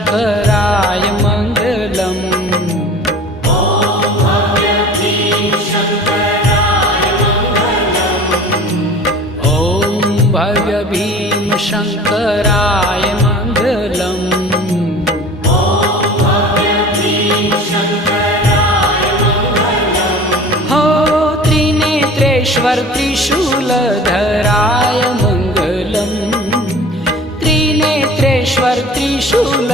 शङ्कराय मङ्गलम्। भव्य भीम शङ्कराय मङ्गलम्। हो त्रिनेत्रेश्वर त्रिशूलधराय मङ्गलम्। त्रिनेत्रेश्वर त्रिशूल